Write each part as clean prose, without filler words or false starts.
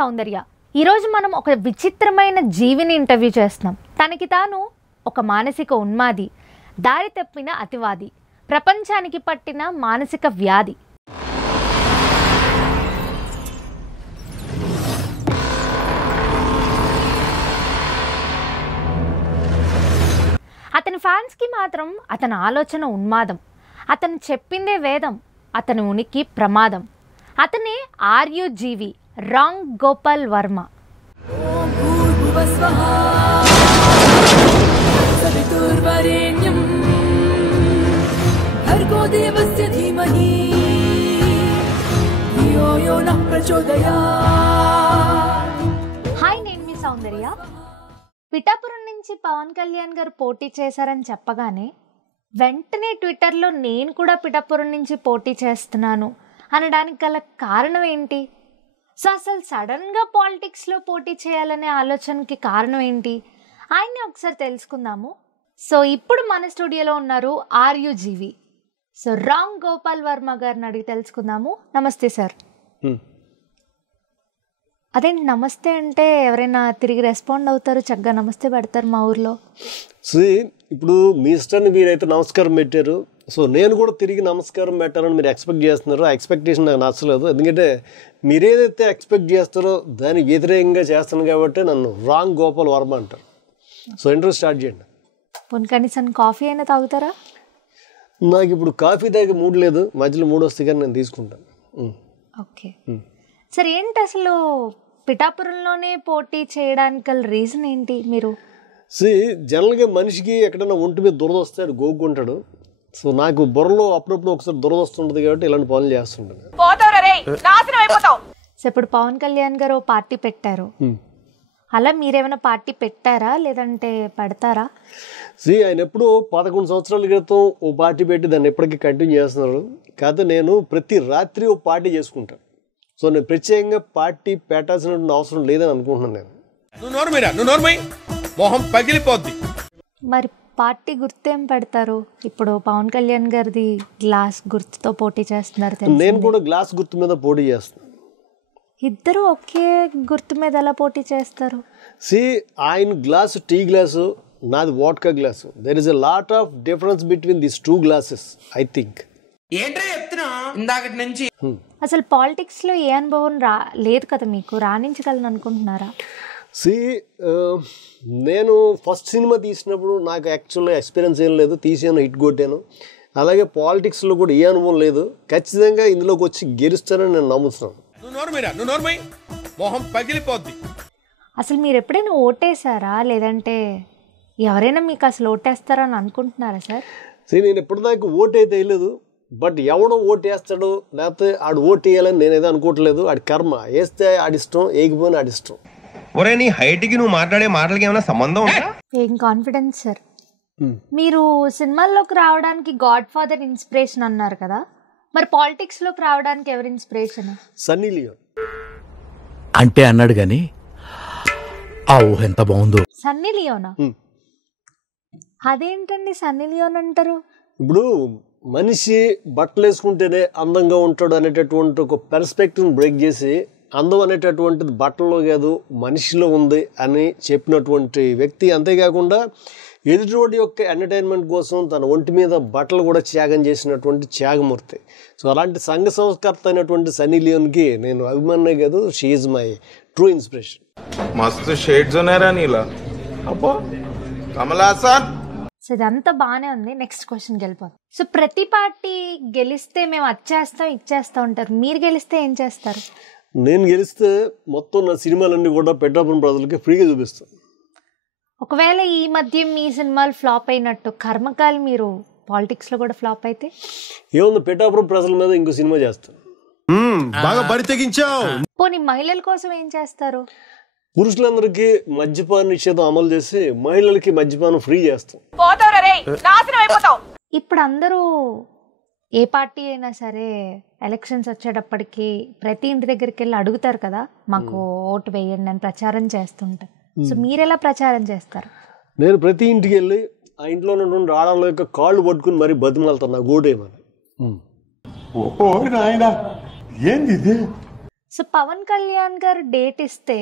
సౌందర్య. ఈరోజు మనం ఒక విచిత్రమైన జీవిని ఇంటర్వ్యూ చేస్తున్నాం. తనకి తాను ఒక మానసిక ఉన్మాది, దారి తప్పిన అతివాది, ప్రపంచానికి పట్టిన మానసిక వ్యాధి. అతని ఫ్యాన్స్కి మాత్రం అతని ఆలోచన ఉన్మాదం, అతను చెప్పిందే వేదం, అతని ఉనికి ప్రమాదం. అతనే ఆర్యుజీవి, రాంగ్ గోపాల్ వర్మ. హాయ్, నేను మీ సౌందర్య. పిఠాపురం నుంచి పవన్ కళ్యాణ్ గారు పోటీ చేశారని చెప్పగానే వెంటనే ట్విట్టర్లో నేను కూడా పిఠాపురం నుంచి పోటీ చేస్తున్నాను అనడానికి గల కారణం ఏంటి? సో అసలు సడన్గా పాలిటిక్స్లో పోటీ చేయాలనే ఆలోచనకి కారణం ఏంటి? ఆయన్ని ఒకసారి తెలుసుకుందాము. సో ఇప్పుడు మన స్టూడియోలో ఉన్నారు ఆర్యుజీవి. సో రాంగ్ గోపాల్ వర్మ గారిని అడిగి తెలుసుకుందాము. నమస్తే సార్. అదేంటి నమస్తే అంటే ఎవరైనా తిరిగి రెస్పాండ్ అవుతారు, చక్కగా నమస్తే పెడతారు మా ఊర్లో. ఇప్పుడు మీ ఇష్టాన్ని మీరైతే నమస్కారం పెట్టారు, సో నేను కూడా తిరిగి నమస్కారం పెట్టాలని మీరు ఎక్స్పెక్ట్ చేస్తున్నారు. ఆ ఎక్స్పెక్టేషన్ నాకు నచ్చలేదు. ఎందుకంటే మీరు ఏదైతే ఎక్స్పెక్ట్ చేస్తారో దానికి వ్యతిరేకంగా చేస్తాను కాబట్టి నన్ను రాంగ్ గోపాల్ వర్మ అంటారు. సో ఇంటర్వ్యూ స్టార్ట్ చేయండి. పోనీ కనీసం కాఫీ అయినా తాగుతారా? నాకు ఇప్పుడు కాఫీ తాగే మూడ్ లేదు, మధ్యలో మూడు వస్తే కానీ నేను తీసుకుంటాను. ఓకే సార్, ఏంటి అసలు పిఠాపురంలోనే పోటీ చేయడానికి గల రీజన్ ఏంటి? మీరు జనరల్గా మనిషికి ఎక్కడైనా ఒంటి మీద దురద వస్తాడు, గోక్కుంటాడు. సో నాకు బుర్రలో అప్పుడప్పుడు ఒకసారి దురద వస్తుంటుంది కాబట్టి ఇలాంటి పనులు చేస్తుంటాను. సో ఇప్పుడు పవన్ కళ్యాణ్ గారు పార్టీ పెట్టారు, అలా మీరేమైనా పార్టీ పెట్టారా లేదంటే పెడతారా? ఆయన ఎప్పుడూ 11 సంవత్సరాల క్రితం ఓ పార్టీ పెట్టి దాన్ని ఎప్పటికీ కంటిన్యూ చేస్తున్నారు. కాకపోతే నేను ప్రతి రాత్రి ఓ పార్టీ చేసుకుంటాను. సో నేను ప్రత్యేకంగా పార్టీ పెట్టాల్సినటువంటి అవసరం లేదని అనుకుంటున్నాను. నేను మరి పార్టీ గుర్తేం పెడతారు? ఇప్పుడు పవన్ కళ్యాణ్ గారిది గ్లాస్ గుర్తుతో పోటీ చేస్తున్నారు, నేను కూడా గ్లాస్ గుర్తు మీద పోటీ చేస్తాను. ఇద్దరు ఒకే గుర్తు మీద ఎలా పోటీ చేస్తారు? ఆయన గ్లాసు టీ గ్లాసు, నాది vodka glass. There is a lot of difference between this two glasses I think. అసలు పాలిటిక్స్ లో ఏ అనుభవం లేదు కదా మీకు, రాణించగలను అనుకుంటున్నారా? నేను ఫస్ట్ సినిమా తీసినప్పుడు నాకు యాక్చువల్గా ఎక్స్పీరియన్స్ ఏం లేదు, తీసాను, హిట్ కొట్టాను. అలాగే పాలిటిక్స్లో కూడా ఏ అనుభవం లేదు. ఖచ్చితంగా ఇందులోకి వచ్చి గెలుస్తానని నేను నమ్ముతున్నాను. అసలు మీరు ఎప్పుడైనా ఓటేసారా లేదంటే ఎవరైనా మీకు అసలు ఓటేస్తారని అనుకుంటున్నారా సార్? నేను ఎప్పటిదాకా ఓటు అయితే వేయలేదు, బట్ ఎవడో ఓటు వేస్తాడో లేకపోతే ఆడు ఓటు వేయాలని నేనేదో అనుకోవట్లేదు. ఆడి కర్మ, వేస్తే ఆడిష్టం, వేయకపోయినా ఆడిష్టం. ఒరే నీ హైట్ కి నువ్వు మాట్లాడే మాటలకి ఏమైనా సంబంధం ఉందా? ఏం కాన్ఫిడెన్స్ సార్. మీరు సినిమాల్లోకి రావడానికి గాడ్ ఫాదర్ ఇన్స్పిరేషన్ అన్నారు కదా, మరి పాలిటిక్స్ లోకి రావడానికి ఎవరి ఇన్స్పిరేషన్? సన్నీ లియోన్ అంటే అన్నాడు గాని ఆ ఊహ ఎంత బాగుందో. సన్నీ లియోనా? అదేంటండి సన్నీ లియోన్ అంటారు? ఇప్పుడు మనిషి బట్టలు వేసుకుంటేనే అందంగా ఉంటాడు అనేటటువంటి ఒక పెర్స్పెక్టివ్ని బ్రేక్ చేసి అందం అనేటటువంటిది బట్టల్లో కాదు మనిషిలో ఉంది అని చెప్పినటువంటి వ్యక్తి. అంతేకాకుండా ఎదుటివాడి యొక్క ఎంటర్టైన్మెంట్ కోసం తన ఒంటి మీద బట్టలు కూడా త్యాగం చేసినటువంటి త్యాగమూర్తి. సో అలాంటి సంఘ సంస్కర్త అయినటువంటి సన్నీ లియోన్కి నేను అభిమానే కాదు, she is my true inspiration. మస్తు షేడ్స్ ఉన్నారా నీలా? అబ్బో కమలాసన్. సో ఇదంతా బాగానే ఉంది, నెక్స్ట్ క్వశ్చన్కి వెళ్ళిపోతాం. సో ప్రతి పార్టీ గెలిస్తే మేము వచ్చేస్తాం ఇచ్చేస్తాం ఉంటారు, మీరు గెలిస్తే ఏం చేస్తారు? నేను గెలిస్తే మొత్తం నా సినిమాలన్నీ కూడా పిఠాపురం ప్రజలకి ఫ్రీగా చూపిస్తాను. ఒకవేళ ఈ మధ్య మీ సినిమాలు ఫ్లాప్ అయినట్టు కర్మకాలు మీరు పాలిటిక్స్లో కూడా ఫ్లాప్ అయితే ఏముంది, పిఠాపురం ప్రజల మీద ఇంకో సినిమా చేస్తాను. బాగా బరి తెగించావు. పోనీ మహిళల కోసం ఏం చేస్తారు? పురుషులందరికీ మద్యపాన నిషేధం అమలు చేసి మహిళలకి మద్యపానం ఫ్రీ చేస్తాం. ఇప్పుడు అందరూ ఏ పార్టీ అయినా సరే ఎలక్షన్స్ వచ్చేటప్పటికి ప్రతి ఇంటి దగ్గరికి వెళ్ళి అడుగుతారు కదా, మాకు ఓటు వేయండి అని ప్రచారం చేస్తుంటారు. సో మీరు ఎలా ప్రచారం చేస్తారు? నేను ప్రతి ఇంటికి వెళ్ళి ఆ ఇంట్లో ఉన్నటువంటి ఆడవాళ్ళ యొక్క కాళ్ళు పట్టుకుని మరీ బతిమాలుతాను నాకు ఓటేయమని. ఏంది ఇది? సో పవన్ కళ్యాణ్ గారు డేట్ ఇస్తే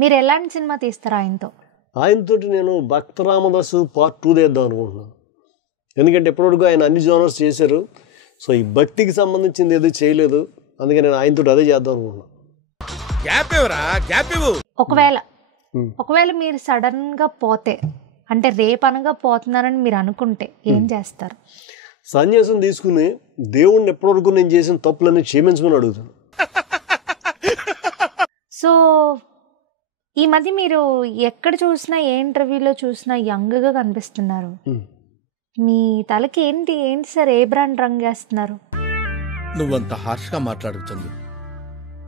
మీరు ఎలాంటి సినిమా తీస్తారు ఆయనతో? ఆయనతో నేను భక్త రామదాసు పార్ట్ 2 తీద్దాం అనుకుంటున్నాను. ఎందుకంటే ఎప్పటివరకు ఆయన అన్ని జోనర్స్ చేశారు. సో ఈ భక్తికి సంబంధించింది ఏదో చేయలేదు. అందుకే నేను ఆయనతో అదే చేద్దాం అనుకుంటున్నాను. ఒకవేళ మీరు సడన్ గా పోతే, అంటే రేపనగా పోతున్నారని మీరు అనుకుంటే ఏం చేస్తారు? సన్యాసం తీసుకుని దేవుణ్ణి ఎప్పటివరకు నేను చేసిన తప్పులన్నీ క్షమించమని అడుగుతాను. సో ఈ మధ్య మీరు ఎక్కడ చూసినా, ఏ ఇంటర్వ్యూలో చూసినా యంగ్గా కనిపిస్తున్నారు. మీ తలకి ఏంటి సార్, ఏ బ్రాండ్ రంగు వేస్తున్నారు? నువ్వంత హార్ష్గా మాట్లాడుతుంది,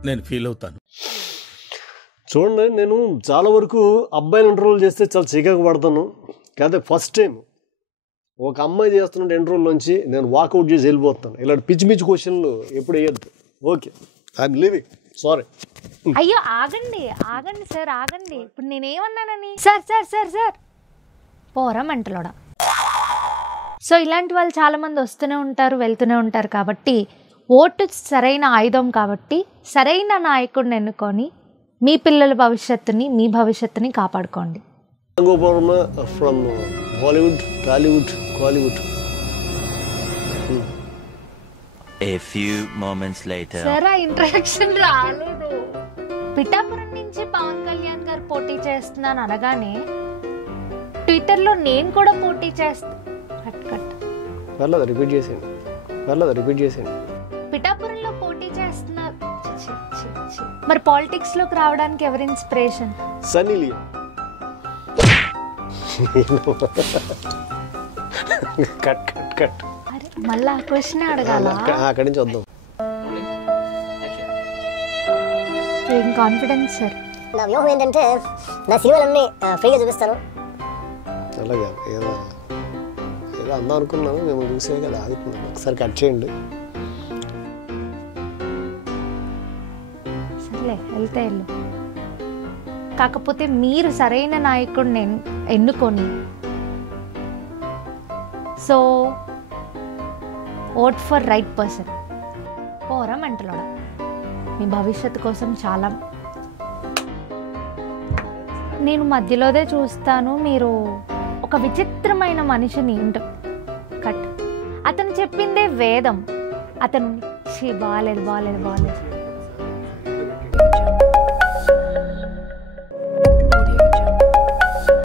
నేను ఫీల్ అవుతాను. చూడండి, నేను చాలా వరకు అబ్బాయిలు ఇంటర్వ్యూలు చేస్తే చాలా చికాకు పడతాను. కాకపోతే ఫస్ట్ టైం ఒక అమ్మాయి చేస్తున్న ఇంటర్వ్యూలోంచి నేను వాకౌట్ చేసి వెళ్ళిపోతాను. ఇలాంటి పిచ్చి పిచ్చి క్వశ్చన్లు ఎప్పుడు వేయద్దు. Okay, I'm leaving, sorry. అయ్యో ఆగండి సార్, ఆగండి. ఇప్పుడు నేనేమన్నానని? సార్ పోరా మెంటలోడా. సో ఇలాంటి వాళ్ళు చాలామంది వస్తూనే ఉంటారు, వెళ్తూనే ఉంటారు. కాబట్టి ఓటు సరైన ఆయుధం. కాబట్టి సరైన నాయకుడిని ఎన్నుకొని మీ పిల్లల భవిష్యత్తుని, మీ భవిష్యత్తుని కాపాడుకోండి. Gopavarma from Bollywood, Tollywood, Kollywood. A few moments later. Sir ఆ ఇంట్రడక్షన్ రాలేదు. పిఠాపురం నుంచి పవన్ కళ్యాణ్ గారు పోటీ చేస్తున్నాను అనగానే ట్విట్టర్లో నేను కూడా పోటీ చేస్తా. రిపీట్ చేసేయండి. పిఠాపురంలో పోటీ చేస్తున్నారు. మరి పాలిటిక్స్ లోకి రావడానికి ఎవరి ఇన్స్పిరేషన్? Sunny Leone. కట్. అరే మళ్ళా క్వశ్చన్ అడగాల? అక్కడి నుంచి వద్దాం. ఏం కాన్ఫిడెన్స్ సార్? నా వ్యూహం ఏంటంటే నా సినిమాలన్నీ ఫ్రీగా చూపిస్తాను. అలాగే ఏదో అందా అనుకున్నాను, మేము చూసే కదా ఆగుతున్నాను. ఒకసారి కట్ చేయండి. సర్లే, వెళ్తే వెళ్ళు. కాకపోతే మీరు సరైన నాయకుడిని ఎన్నుకొని, so vote for right person. పోరా మెంటలోడా. మీ భవిష్యత్తు కోసం చాలా నేను మధ్యలోదే చూస్తాను. మీరు ఒక విచిత్రమైన మనిషిని కట్. అతను చెప్పిందే వేదం. అతను బాలేదు